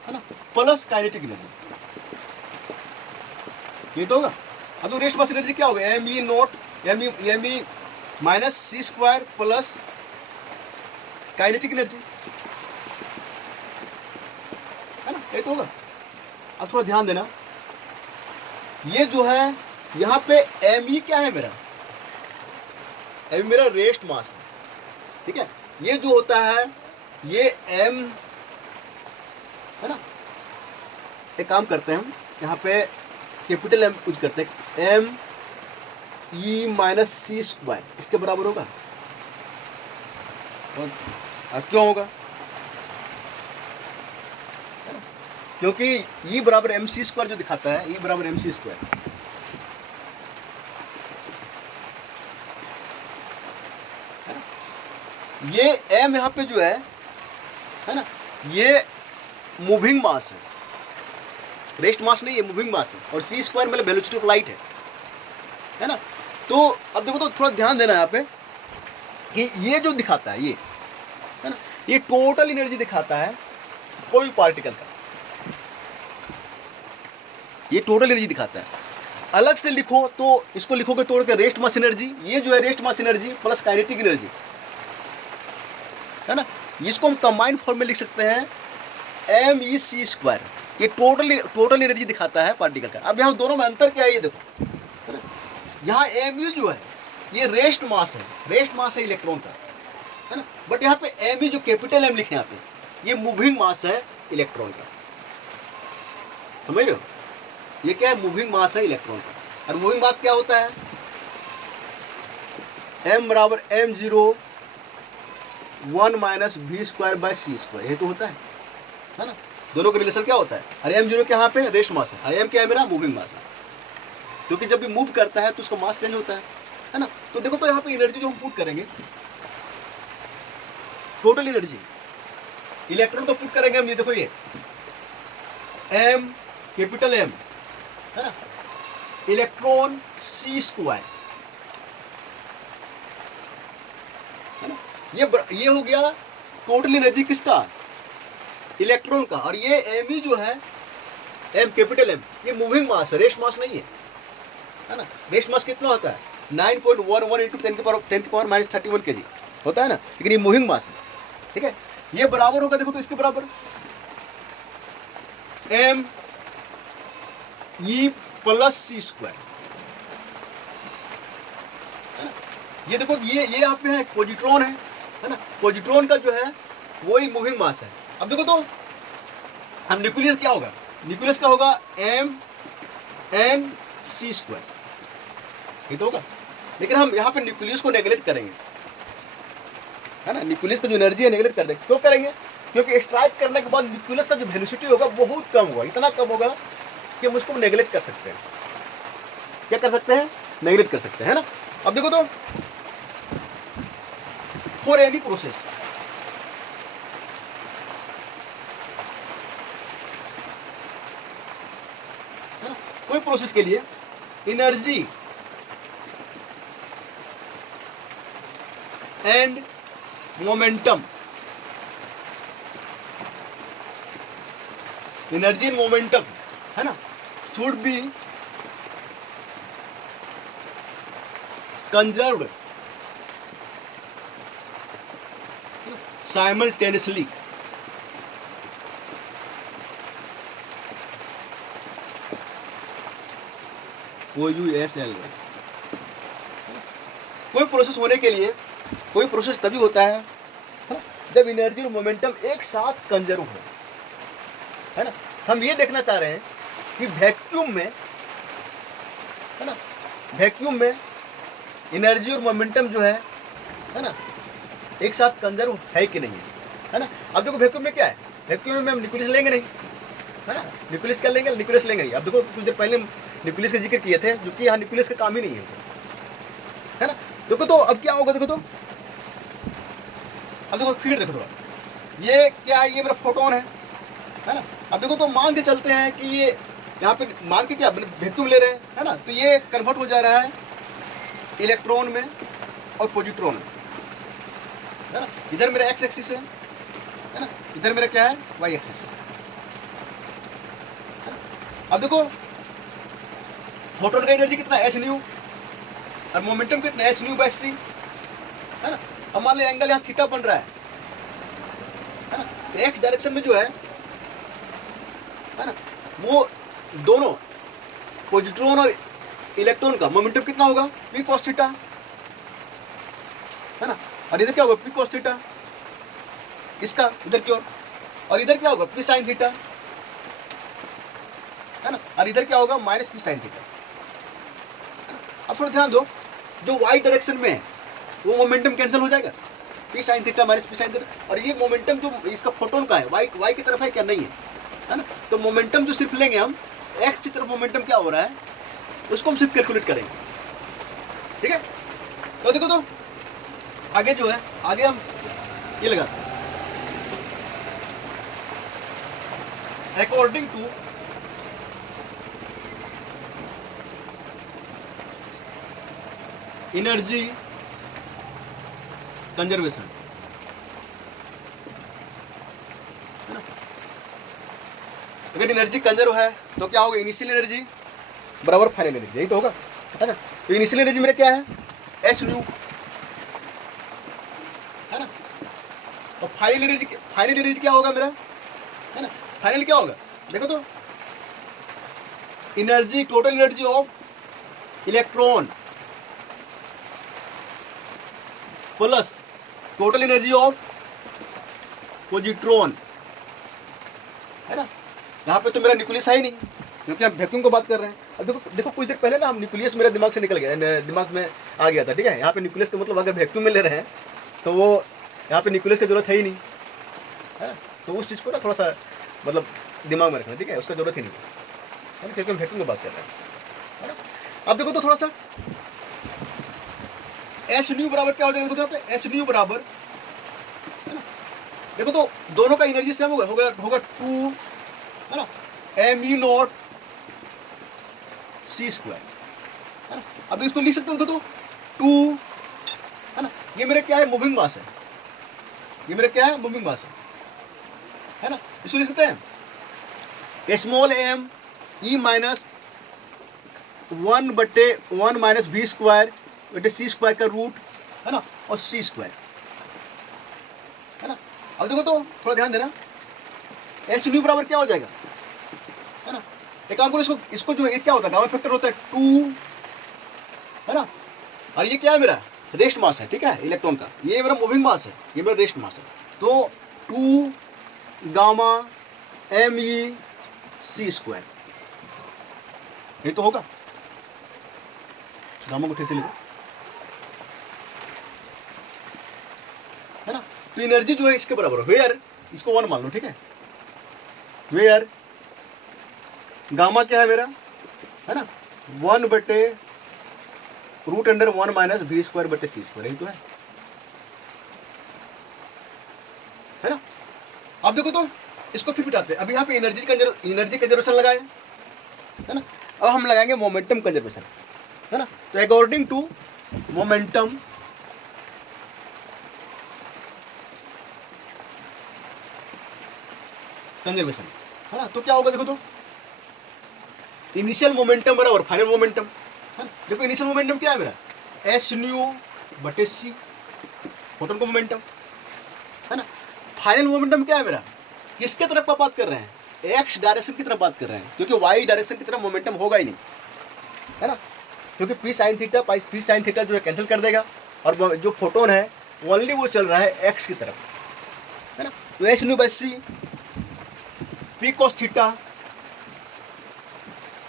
है ना प्लस काइनेटिक एनर्जी, ये तो होगा। अब तो रेस्ट मास एनर्जी क्या होगा, me minus c² plus kinetic energy, है ना, ये तो होगा। अब थोड़ा ध्यान देना, ये जो है यहाँ पे me क्या है मेरा रेस्ट मास है, ठीक है। ये जो होता है ये m है ना, एक काम करते हैं हम यहाँ पे कैपिटल M कुछ करते हैं, me माइनस c², इसके बराबर होगा। और क्यों होगा, क्योंकि E बराबर mc² जो दिखाता है, E बराबर mc², ये m यहाँ पे जो है ना, ये मूविंग मास है, रेस्ट मास नहीं है, मूविंग मास है, और c² मतलब वेलोसिटी ऑफ लाइट है ना। तो अब देखो तो थोड़ा ध्यान देना यहाँ पे कि ये जो दिखाता है ये, है ना, ये टोटल एनर्जी दिखाता है कोई पार्टिकल का, ये टोटल एनर्जी दिखाता है। अलग से लिखो तो इसको लिखोगे तोड़ के रेस्ट मास एनर्जी, ये जो है rest mass energy plus kinetic energy, है ना। इसको हम कंबाइंड फॉर्म में लिख सकते हैं mec², ये टोटल एनर्जी दिखाता है पार्टिकल का। अब यहाँ दोनों में अंतर क्या है ये देखो, है ना, यहाँ mu जो है ये रेस्ट मास है इलेक्ट्रॉन का, है ना, बट यहाँ पे me जो कैपिटल M लिखे यहाँ पे, ये मूविंग मास है इलेक्ट्रॉन का, समझ रहे हो, ये क्या है, मूविंग मास है इलेक्ट्रॉन का। और मूविंग मास क्या होता है, m बराबर m01 minus v square by c square, ये तो होता है ना। दोनों का रिलेशन क्या होता है? अरे m0 के यहाँ पे रेस्ट मास है, अरे m क्या है मेरा? मूविंग मास है, क्योंकि जब भी मूव करता है तो उसका मास चेंज होता है ना। तो देखो तो यहाँ पे एनर्जी जो हम पुट करेंगे, टोटल एनर्जी इलेक्ट्रॉन को पुट करेंगे हम, ये देखो ये m कैपिटल M है ना, इलेक्ट्रॉन c स्क्वायर है ना। ये हो गया टोटल एनर्जी किसका? इलेक्ट्रॉन का। और ये m ही जो है, m कैपिटल M, ये मूविंग मास है, रेस्ट मास नहीं है ना। रेस्ट मास कितना होता है? 9.11 इंटू 10 की पावर माइनस 31 kg होता है ना, लेकिन ये मूविंग मास है, ठीक है। ये बराबर होगा, देखो तो इसके बराबर m e plus c square है ना। ये देखो ये आप में है पॉजिट्रॉन है ना, पॉजिट्रॉन का जो है वही मूविंग मास है। अब देखो तो हम न्यूक्लियस क्या होगा? न्यूक्लियस का होगा m n c स्क्वायर, ये तो होगा। लेकिन हम यहाँ पे न्यूक्लियस को नेगलेक्ट करेंगे है ना, न्यूक्लियस का जो एनर्जी है नेगलेक्ट कर देंगे। क्यों करेंगे? क्योंकि स्ट्राइक करने के बाद न्यूक्लियस का जो वेलोसिटी होगा बहुत कम होगा, इतना कम होगा कि हम उसको नेगलेक्ट कर सकते हैं। क्या कर सकते हैं? नेगलेक्ट कर सकते हैं, है ना। अब देखो तो फॉर एनी प्रोसेस है ना, कोई प्रोसेस के लिए energy and momentum, energy and momentum है ना, should be conserved simultaneously. OUSL। कोई प्रोसेस होने के लिए, कोई प्रोसेस तभी होता है जब एनर्जी और मोमेंटम एक साथ कंजर्व हो, है ना। हम ये देखना चाह रहे हैं कि वैक्यूम में, है ना, वैक्यूम में एनर्जी और मोमेंटम जो है ना, एक साथ कंजर्व है कि नहीं है ना। अब देखो वैक्यूम में क्या है? वैक्यूम में हम न्यूक्लियस लेंगे नहीं, है ना। न्यूक्लियस क्या लेंगे? न्यूक्लियस लेंगे नहीं। अब देखो कुछ देर पहले न्यूक्लियस का जिक्र किए थे, जो कि यहाँ न्यूक्लियस का काम ही नहीं है ना। देखो तो अब क्या होगा, देखो तो अब देखो फिर देखो थोड़ा, ये क्या है? ये मेरा फोटोन है ना। अब देखो तो मान के चलते हैं कि ये यहाँ पे मान के क्या वैक्यूम ले रहे हैं, है ना, तो ये कन्वर्ट हो जा रहा है इलेक्ट्रॉन में और पॉजिट्रॉन में, है ना। इधर मेरा एक्स एक्सिस है ना, इधर मेरा क्या है? वाई एक्सिस है ना। अब देखो फोटोन का एनर्जी कितना? h न्यू, और मोमेंटम कितना? h न्यू बाय c, है ना। अब मान लो एंगल यहाँ थीटा बन रहा है ना, एक्स डायरेक्शन में जो है ना, वो दोनों पॉजिट्रॉन और इलेक्ट्रॉन का मोमेंटम कितना होगा? p cos थीटा, है ना। और इधर क्या होगा? p cos थीटा, इसका इधर की ओर। और इधर क्या होगा? p sin थीटा, है ना। और इधर क्या होगा? Minus p sin theta. अब थोड़ा ध्यान दो, जो y डायरेक्शन में है वो मोमेंटम कैंसिल हो जाएगा, p sin theta minus p sin theta. और ये मोमेंटम जो इसका फोटोन का है y की तरफ है क्या? नहीं है ना। तो मोमेंटम जो सिर्फ लेंगे हम, x की तरफ मोमेंटम क्या हो रहा है उसको हम सिर्फ कैलकुलेट करेंगे, ठीक है। तो देखो तो आगे जो है, आगे हम ये लगा अकॉर्डिंग टू एनर्जी कंजर्वेशन, है ना। अगर एनर्जी कंजर्व है तो क्या होगा? इनिशियल एनर्जी बराबर फाइनल एनर्जी, यही तो होगा, है ना। तो इनिशियल एनर्जी मेरा क्या है? h न्यू, है ना। और फाइनल एनर्जी क्या होगा मेरा, है ना। फाइनल क्या होगा? देखो तो energy, total energy of electron plus total energy of positron, है ना। यहाँ पे तो मेरा न्यूक्लियस है ही नहीं, क्योंकि हम वैक्यूम की बात कर रहे हैं। अब देखो देखो कुछ देर पहले ना हम न्यूक्लियस मेरे दिमाग से निकल गया, दिमाग में आ गया था, ठीक है। यहाँ पे न्यूक्लियस का मतलब अगर वैक्यूम में ले रहे हैं तो वो यहाँ पे न्यूक्लियस की जरूरत है ही नहीं, है। तो उस चीज़ को ना थोड़ा सा मतलब दिमाग में रखना, ठीक है, उसका जरूरत ही नहीं है, क्योंकि हम वैक्यूम की बात कर रहे हैं, है ना। अब देखो तो थोड़ा सा एच न्यू बराबर क्या हो जाएगा, देखो यहाँ पे एच न्यू बराबर, है ना, देखो तो दोनों का एनर्जी सेम होगा 2, है ना, m u naught c square, है ना। अब इसको लिख सकते हो तो 2, है ना, ये मेरा क्या है, मूविंग मास है, ये मेरा क्या है, मूविंग मास है ना। इसको लिख सकते हैं स्मॉल एम ई माइनस 1/1 माइनस बी स्क्वायर बटे सी स्क्वायर का रूट, है ना, और सी स्क्वायर, है ना। अब देखो तो थोड़ा ध्यान देना, एच न्यू बराबर क्या हो जाएगा, है ना। एक काम करो, इसको जो है क्या होता है, गामा फैक्टर होता है 2, है ना, और ये क्या है, मेरा रेस्ट मास है, ठीक है, इलेक्ट्रॉन का, ये मेरा मूविंग मास है, ये मेरा रेस्ट मास है। तो 2 गामा एम ई सी स्क्वायर, ये तो होगा, गामा को ठीक से लिखो, है ना। तो एनर्जी जो है इसके बराबर है, वेयर, इसको 1 मान लो, ठीक है, वेयर गामा क्या है मेरा, है ना, 1/√1 माइनस बी स्क्वायर बटे सी स्क्वायर, यही तो है ना। अब देखो तो इसको फिर बिठाते हैं, अब यहाँ पे एनर्जी कंजर्वेशन लगाए, है ना। अब हम लगाएंगे मोमेंटम कंजर्वेशन, है ना। तो अकॉर्डिंग टू मोमेंटम कंजर्वेशन, है ना, तो क्या होगा, देखो तो इनिशियल मोमेंटम बराबर फाइनल मोमेंटम, है ना। देखो इनिशियल मोमेंटम क्या है मेरा, एच न्यू बटे सी, फोटोन का मोमेंटम, है ना। फाइनल मोमेंटम क्या है मेरा, किसके तरफ का बात कर रहे हैं, एक्स डायरेक्शन की तरफ बात कर रहे हैं, क्योंकि वाई डायरेक्शन की तरफ मोमेंटम होगा ही नहीं, है ना, क्योंकि पी साइन थीटा जो है कैंसिल कर देगा, और जो फोटोन है ओनली वो चल रहा है एक्स की तरफ, है ना। तो h nu by c p cos theta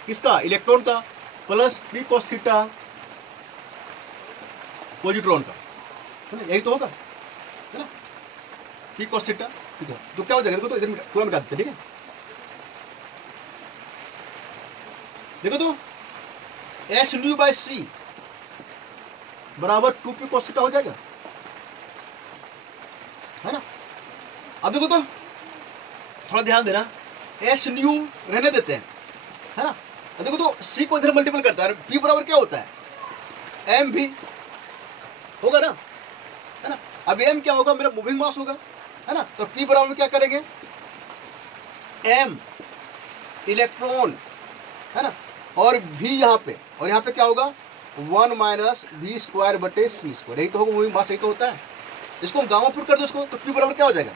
किसका, इलेक्ट्रॉन का, plus p cos theta positron का, है ना, यही तो होगा, है ना, पी कॉस थीटा, ठीक है। तो क्या हो जाएगा, देखो तो इधर पूरा मिटा देते, ठीक है। देखो तो एच न्यू बाई सी बराबर 2 पी कॉस थीटा हो जाएगा, है ना। अब देखो तो थोड़ा ध्यान देना, एच न्यू रहने देते हैं, है ना। अब देखो तो सी को इधर मल्टीपल करता है, पी बराबर क्या होता है, एम भी होगा ना, है ना। अब एम क्या होगा, मेरा मूविंग मास होगा, है ना। तो पी बराबर क्या करेंगे, एम इलेक्ट्रॉन, है ना, और भी यहाँ पे, और यहाँ पे क्या होगा 1 माइनस बी स्क्वायर बटे सी स्क्वायर, यही तो होगा मूविंग मास, यही तो होता है। इसको हम गामा पुट कर दो इसको, तो पी बराबर क्या हो जाएगा,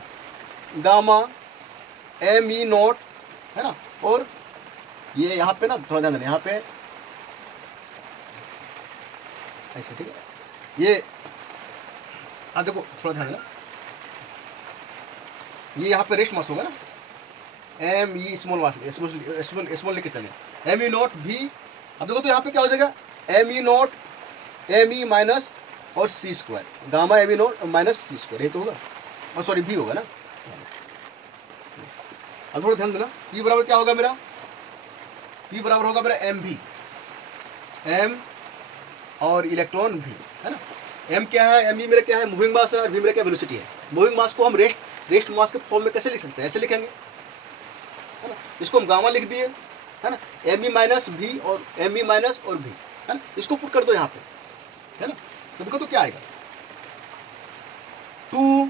गामा एम ई नॉट, है ना, और ये यहाँ पे ना थोड़ा ध्यान देना, यहाँ पे ऐसे, ठीक है, ये देखो थोड़ा ध्यान देना, ये यहाँ पे रेस्ट मास होगा ना, m e small mass, small लेके चले, एम ई नॉट भी। अब देखो तो यहाँ पे क्या हो जाएगा, एम ई नॉट एम ई माइनस और C square, gamma M E naught minus C square, ये तो होगा, और सॉरी भी होगा ना। अब थोड़ा ध्यान देना, पी बराबर क्या होगा मेरा, पी बराबर होगा मेरा एम भी, एम और इलेक्ट्रॉन भी, है ना। एम क्या है, एम ई मेरा क्या है, मूविंग मास है, और भी मेरा क्या वेलोसिटी है। मूविंग मास को हम रेस्ट मास के फॉर्म में कैसे लिख सकते हैं, ऐसे लिखेंगे, है ना। इसको हम गामा लिख दिए, है ना, एम ई माइनस भी और एम ई माइनस और भी, है ना। इसको पुट कर दो यहाँ पे, है ना, तो देखो तो क्या आएगा 2,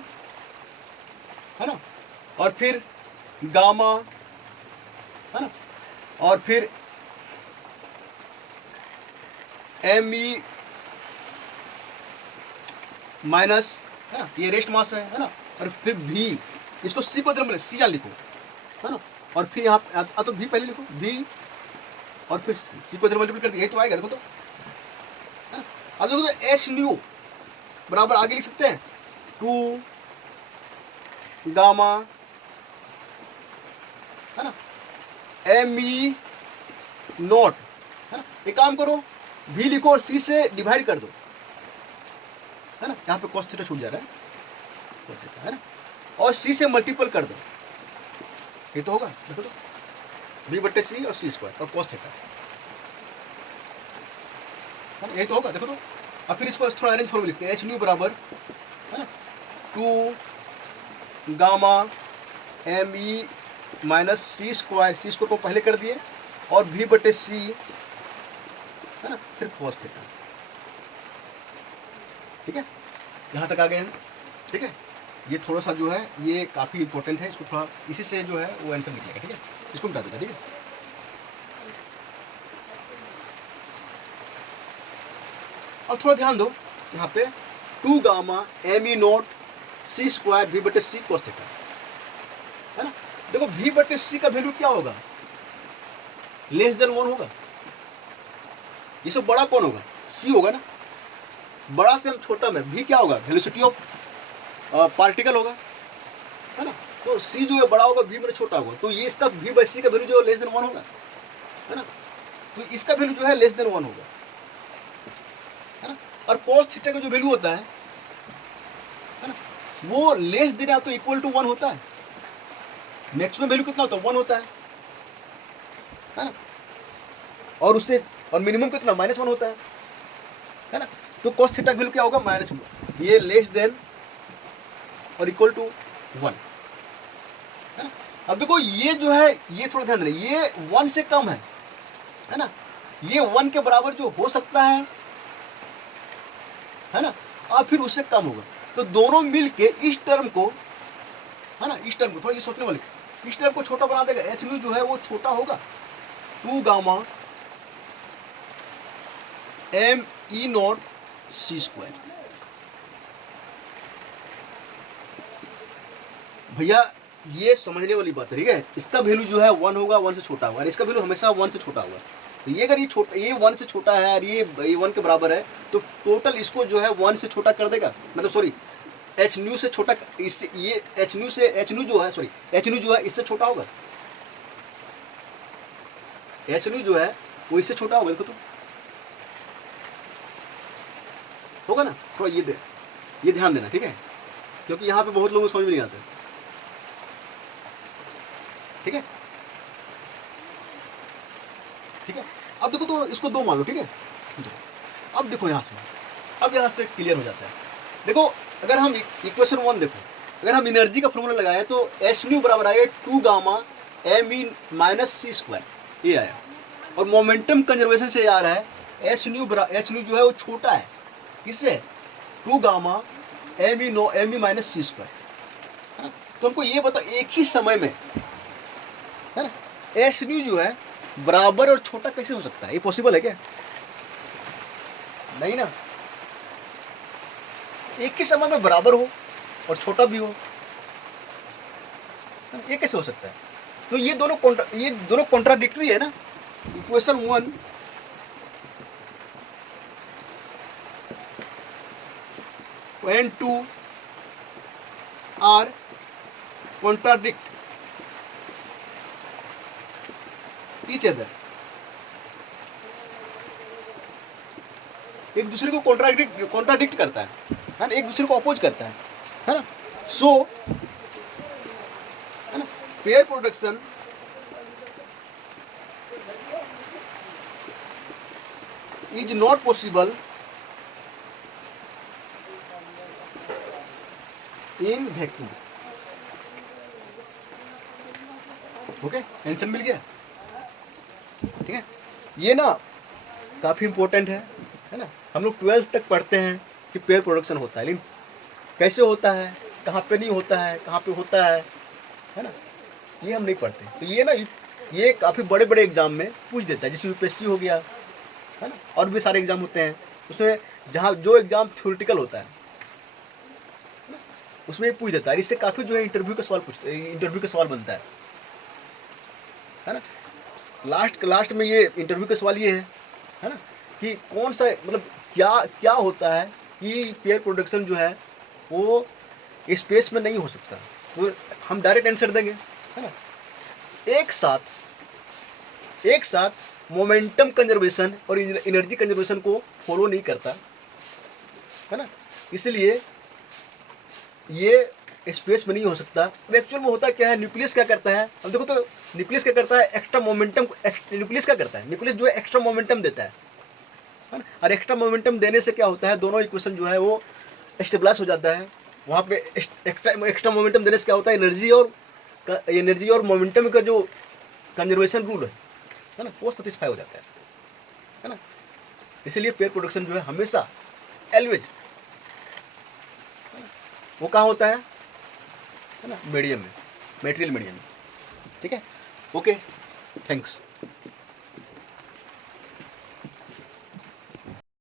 है ना, और फिर गामा, है ना, और फिर एम ई माइनस, है ना, ये रेस्ट मास है ना, और फिर भी, इसको सी को इधर सी या लिखो, है ना, और फिर यहाँ तो भी पहले लिखो, भी और फिर सी को इधर मल्टीपल कर दिया, यही तो आएगा, देखो तो, है ना। अब देखो तो एच न्यू बराबर आगे लिख सकते हैं 2 गामा, है ना, एम ई नॉट, है ना। एक काम करो, भी लिखो और सी से डिवाइड कर दो, है ना। यहाँ पे cos थीटा छूट जा रहा है, cos थीटा, है ना, और सी से मल्टीपल कर दो, ये तो होगा, देखो तो, बी बट्टे सी और सी स्क्वायर और cos थीटा, है ना, यही तो होगा, देखो तो। अब फिर इसको थोड़ा अरेंज फॉर्म लिखते हैं, एच न्यू बराबर, है ना, 2 gamma M E minus C square को पहले कर दिए, और भी बटे सी, है ना, फिर cos थीटा, ठीक है, यहाँ तक आ गए हैं, ठीक है। ये थोड़ा सा जो है ये काफ़ी इंपॉर्टेंट है, इसको थोड़ा इसी से जो है वो आंसर निकलेगा, ठीक है, इसको मिटा देता, ठीक है। अब थोड़ा ध्यान दो यहाँ पे, 2 gamma M E naught c square भी बटे सी cos थीटा, है ना। देखो भी बटे सी का वैल्यू क्या होगा, लेस देन 1 होगा, इससे बड़ा कौन होगा, सी होगा ना, बड़ा से हम छोटा में भी क्या होगा, वेलोसिटी ऑफ पार्टिकल होगा, है ना। तो सी जो है बड़ा होगा, भी मेरा छोटा होगा, तो ये इसका भी बाई सी का वैल्यू जो है लेस देन 1 होगा, है ना, तो इसका वैल्यू जो है लेस देन 1 होगा, है ना। और cos थीटा का जो वैल्यू होता है ना, वो लेस देन या तो इक्वल टू 1 होता है, मैक्सिमम वैल्यू कितना होता है, 1 होता है ना, और उससे और मिनिमम कितना, -1 होता है ना। तो cos थीटा का वैल्यू क्या होगा, -1, ये लेस देन और इक्वल टू 1, है ना। अब देखो ये जो है, ये थोड़ा ध्यान देना, ये 1 से कम है ना, ये 1 के बराबर जो हो सकता है ना, और फिर उससे कम होगा, तो दोनों मिल के इस टर्म को, है ना, इस टर्म को थोड़ा ये सोचने वाले, इस टर्म को छोटा बना देगा, एच न्यू जो है वो छोटा होगा, 2 gamma M E naught c square. भैया ये समझने वाली बात है, ठीक है, इसका वैल्यू जो है 1 होगा, 1 से छोटा होगा, और इसका वैल्यू हमेशा 1 से छोटा होगा, तो ये अगर ये छोटा, ये 1 से छोटा है और ये 1 के बराबर है, तो टोटल इसको जो है 1 से छोटा कर देगा, मतलब सॉरी एच न्यू से छोटा, इससे ये एच न्यू जो है, सॉरी एच न्यू जो है इससे छोटा होगा, एच न्यू जो है वो इससे छोटा होगा, देखो तो होगा ना। थोड़ा ये ध्यान देना, ठीक है, क्योंकि यहाँ पे बहुत लोगों को समझ में नहीं आता, ठीक है, ठीक है। अब देखो तो इसको 2 मान लो, ठीक है, अब देखो यहाँ से क्लियर हो जाता है। देखो अगर हम इक्वेशन 1 देखो, अगर हम एनर्जी का फॉर्मूला लगाए तो एच न्यू बराबर आएगा 2 gamma M E minus C square, ये आया, और मोमेंटम कंजर्वेशन से आ रहा है एच न्यू जो है वो छोटा है, किससे, 2 gamma M E minus C square. तो हमको ये बता, एक ही समय में, है ना, एच न्यू जो है बराबर और छोटा कैसे हो सकता है, ये पॉसिबल है क्या, नहीं ना, एक ही समय में बराबर हो और छोटा भी हो, ये कैसे हो सकता है। तो ये दोनों कॉन्ट्राडिक्टरी है ना, equation 1 and 2 are contradict each other, एक दूसरे को कॉन्ट्राडिक्ट करता है ना, एक दूसरे को अपोज करता है ना। सो है ना, pair production is not possible in vacuum. Okay, answer मिल गया, ठीक है। ये ना काफी इंपॉर्टेंट है ना, हम लोग 12th तक पढ़ते हैं कि पेयर प्रोडक्शन होता है, लेकिन कैसे होता है, कहाँ पे नहीं होता है, कहाँ पे होता है ना, ये हम नहीं पढ़ते। तो ये ना ये काफ़ी बड़े बड़े एग्जाम में पूछ देता है, जैसे यूपीएससी हो गया, है ना, और भी सारे एग्जाम होते हैं, उसमें जहाँ जो एग्जाम थ्योरेटिकल होता है उसमें पूछ देता है, इससे काफ़ी जो है इंटरव्यू का सवाल बनता है ना। लास्ट में ये इंटरव्यू का सवाल ये है ना, कि कौन सा, मतलब क्या होता है कि पेयर प्रोडक्शन जो है वो स्पेस में नहीं हो सकता, तो हम डायरेक्ट आंसर देंगे, है ना। एक साथ मोमेंटम कंजर्वेशन और एनर्जी कंजर्वेशन को फॉलो नहीं करता, है ना। इसलिए ये स्पेस में नहीं हो सकता। अब एक्चुअल में होता क्या है, न्यूक्लियस क्या करता है, अब देखो तो न्यूक्लियस क्या करता है, एक्स्ट्रा मोमेंटम, न्यूक्लियस क्या करता है, न्यूक्लियस जो है एक्स्ट्रा मोमेंटम देता है ना। और एक्स्ट्रा मोमेंटम देने से क्या होता है, दोनों इक्वेशन जो है वो स्टेबलाइज हो जाता है। वहाँ पे एक्स्ट्रा मोमेंटम देने से क्या होता है, एनर्जी और मोमेंटम का जो कंजर्वेशन रूल है ना, वो सेटिस्फाई हो जाता है ना। इसीलिए पेयर प्रोडक्शन जो है हमेशा एलवेज वो कहाँ होता है ना, मीडियम में, मेटेरियल मीडियम में। ठीक है, ओके, थैंक्स।